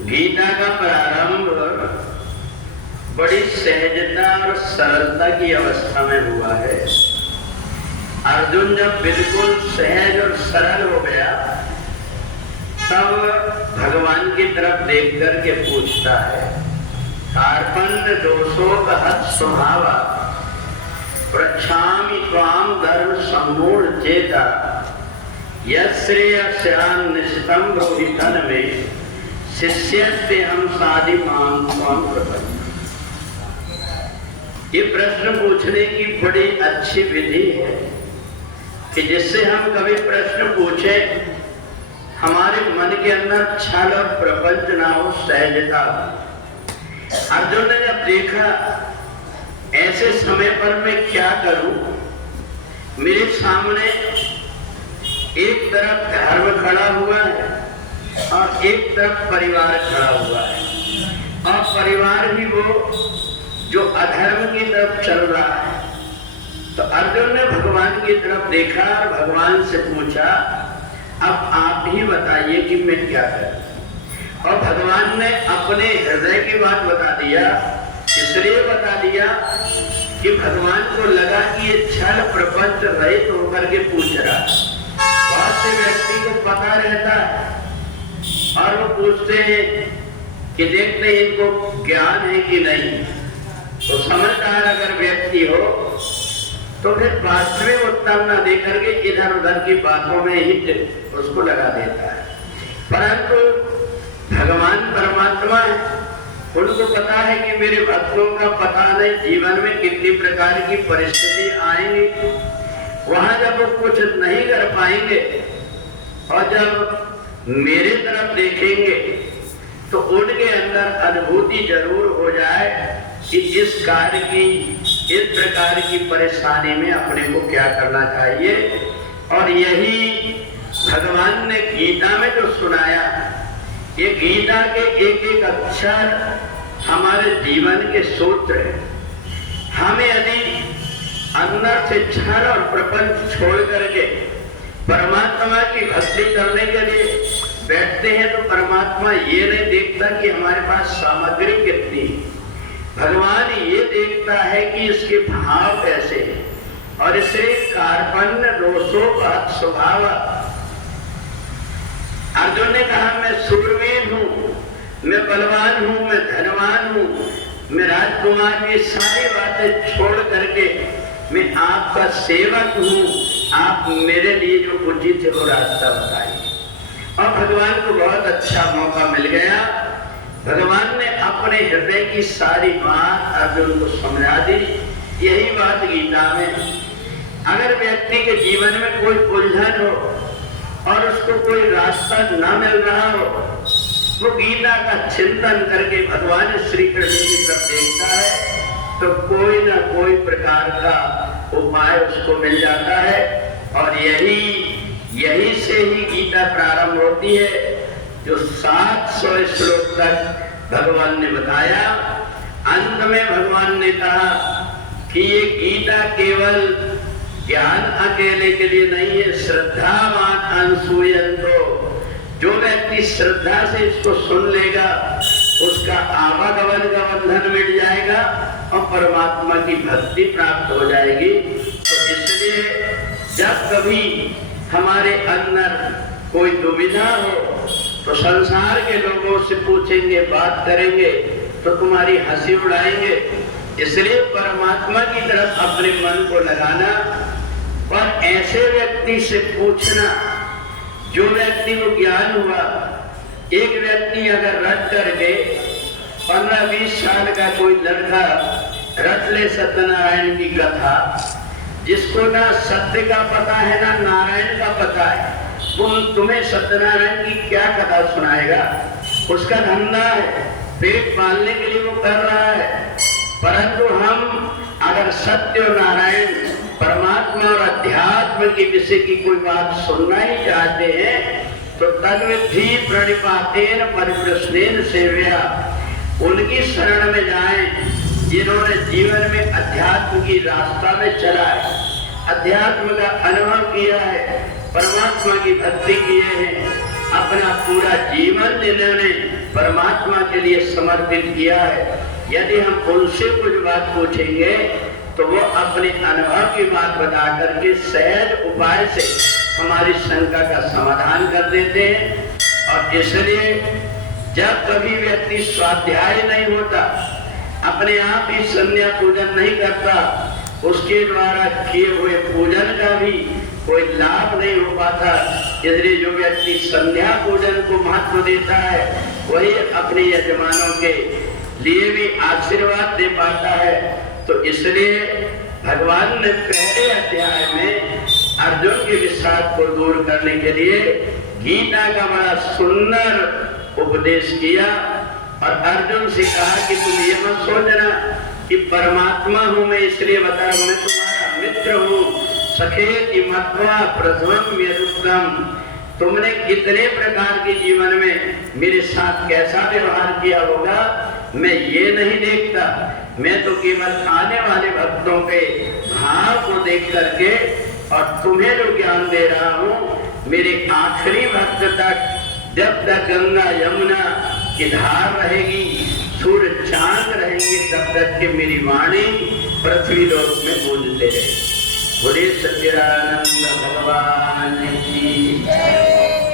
गीता का प्रारंभ बड़ी सहजता और सरलता की अवस्था में हुआ है। अर्जुन जब बिल्कुल सहज और सरल हो गया तब भगवान की तरफ देख करके पूछता है, कार्पण्य दोषोपहत स्वभावा पृच्छामि त्वां धर्म सम्मूढ़ चेता यश्रेयस्यान् निश्चितं ब्रूहि तन्मे शिष्यस्तेऽहं साधि मां त्वं प्रपन्नः। ये प्रश्न पूछने की बड़ी अच्छी विधि है कि जिससे हम कभी प्रश्न पूछे हमारे मन के अंदर छल और प्रपंच ना हो, सहजता। अर्जुन ने जब देखा ऐसे समय पर मैं क्या करूं, मेरे सामने एक तरफ धर्म खड़ा हुआ है और एक तरफ परिवार खड़ा हुआ है, और परिवार भी वो जो अधर्म की तरफ चल रहा है। तो अर्जुन ने भगवान की तरफ देखा और भगवान से पूछा, अब आप ही बताइए कि मैं क्या करूं। और भगवान ने अपने हृदय की बात बता दिया, इसलिए बता दिया कि भगवान को लगा कि ये छल प्रपंच रहित होकर के पूछ रहा। बहुत से व्यक्ति को पता रहता है और वो पूछते हैं कि देखते हैं इनको ज्ञान है कि नहीं। तो समझदार अगर व्यक्ति हो तो फिर वास्तविक उत्तर न देकर के इधर उधर की बातों में ही उसको लगा देता है। परंतु भगवान परमात्मा है, उनको पता है कि मेरे भक्तों का पता नहीं जीवन में कितनी प्रकार की परिस्थिति आएंगी। वहां जब वो कुछ नहीं कर पाएंगे और जब मेरे तरफ देखेंगे तो उनके अंदर अनुभूति जरूर हो जाए कि इस कार्य की, इस प्रकार की परेशानी में अपने को क्या करना चाहिए। और यही भगवान ने गीता में जो सुनाया, ये गीता के एक एक अक्षर हमारे जीवन के सूत्र है। हमें यदि अंदर से छल और प्रपंच छोड़ करके परमात्मा की भक्ति करने के लिए बैठते हैं तो परमात्मा ये नहीं देखता कि हमारे पास सामग्री कितनी है। भगवान ये देखता है कि इसके भाव कैसे हैं। और इसे कार्पण्य दोषोपहत स्वभाव। अर्जुन ने कहा, मैं शूरवीर हूँ, मैं बलवान हूँ, मैं धनवान हूँ, मैं राजकुमार, ये सारी बातें छोड़ करके मैं आपका सेवक हूँ, आप मेरे लिए जो उचित है वो रास्ता बताइए। और भगवान को बहुत अच्छा मौका मिल गया। भगवान ने अपने हृदय की सारी बात अर्जुन को समझा दी। यही बात गीता में, अगर व्यक्ति के जीवन में कोई उलझन हो और उसको कोई रास्ता न मिल रहा हो, वो गीता का चिंतन करके भगवान श्री कृष्ण की तरफ देखता है तो कोई ना कोई प्रकार का उपाय उसको मिल जाता है। और यही से ही गीता प्रारंभ होती है, जो 700 श्लोक तक भगवान ने बताया। अंत में भगवान ने कहा कि ये गीता केवल ज्ञान अकेले के लिए नहीं है, श्रद्धावान अनसूयन्तो। जो व्यक्ति श्रद्धा से इसको सुन लेगा उसका आवागमन का बंधन मिट जाएगा और परमात्मा की भक्ति प्राप्त हो जाएगी। तो इसलिए जब कभी हमारे अंदर कोई दुविधा हो तो संसार के लोगों से पूछेंगे, बात करेंगे तो तुम्हारी हंसी उड़ाएंगे। इसलिए परमात्मा की तरफ अपने मन को लगाना और ऐसे व्यक्ति से पूछना जो व्यक्ति को ज्ञान हुआ। एक व्यक्ति अगर रट करके 15-20 साल का कोई लड़का रट ले सत्यनारायण की कथा, जिसको ना सत्य का पता है ना नारायण का पता है, वो तुम्हें सत्यनारायण की क्या कथा सुनाएगा। उसका धंधा है, पेट पालने के लिए वो कर रहा है। परंतु हम अगर सत्य और नारायण, परमात्मा और अध्यात्म के विषय की कोई बात सुनना ही चाहते हैं तो तद्विधि प्रणिपातेन परिप्रश्नेन सेव्या, उनकी शरण में जाएं जिन्होंने जीवन में अध्यात्म की रास्ता में चला है, अध्यात्म का अनुभव किया है, परमात्मा की भक्ति किए हैं। अपना पूरा जीवन जिन्होंने परमात्मा के लिए समर्पित किया है, यदि हम उनसे कुछ बात पूछेंगे तो वो अपने अनुभव की बात बता करके सहज उपाय से हमारी शंका का समाधान कर देते हैं। और इसलिए जब कभी व्यक्ति स्वाध्याय नहीं होता, अपने आप ही संध्या पूजन नहीं करता, उसके द्वारा किए हुए पूजन का भी कोई लाभ नहीं हो पाता। इसलिए जो व्यक्ति संध्या पूजन को महत्व देता है वही अपने यजमानों के लिए भी आशीर्वाद दे पाता है। तो इसलिए भगवान ने पहले अध्याय में अर्जुन के विषाद को दूर करने के लिए गीता का बड़ा सुंदर उपदेश किया और अर्जुन से कहा कि तुम ये मत सोचना कि परमात्मा हूं मैं इसलिए बता रहा हूं, मैं तुम्हारा मित्र हूं। सखेति मत्वा प्रथमम यदुक्तम, तुमने कितने प्रकार के जीवन में मेरे साथ कैसा व्यवहार किया होगा मैं ये नहीं देखता, मैं तो केवल आने वाले भक्तों के भाव को देख करके और तुम्हें जो ज्ञान दे रहा हूं, मेरे आखिरी भक्त तक, जब तक गंगा यमुना की धार रहेगी, सूर्य चांद रहेंगे, तब तक के मेरी वाणी पृथ्वी लोक में गूंजते रहे। बोले सच्चिदानंद भगवान की जय।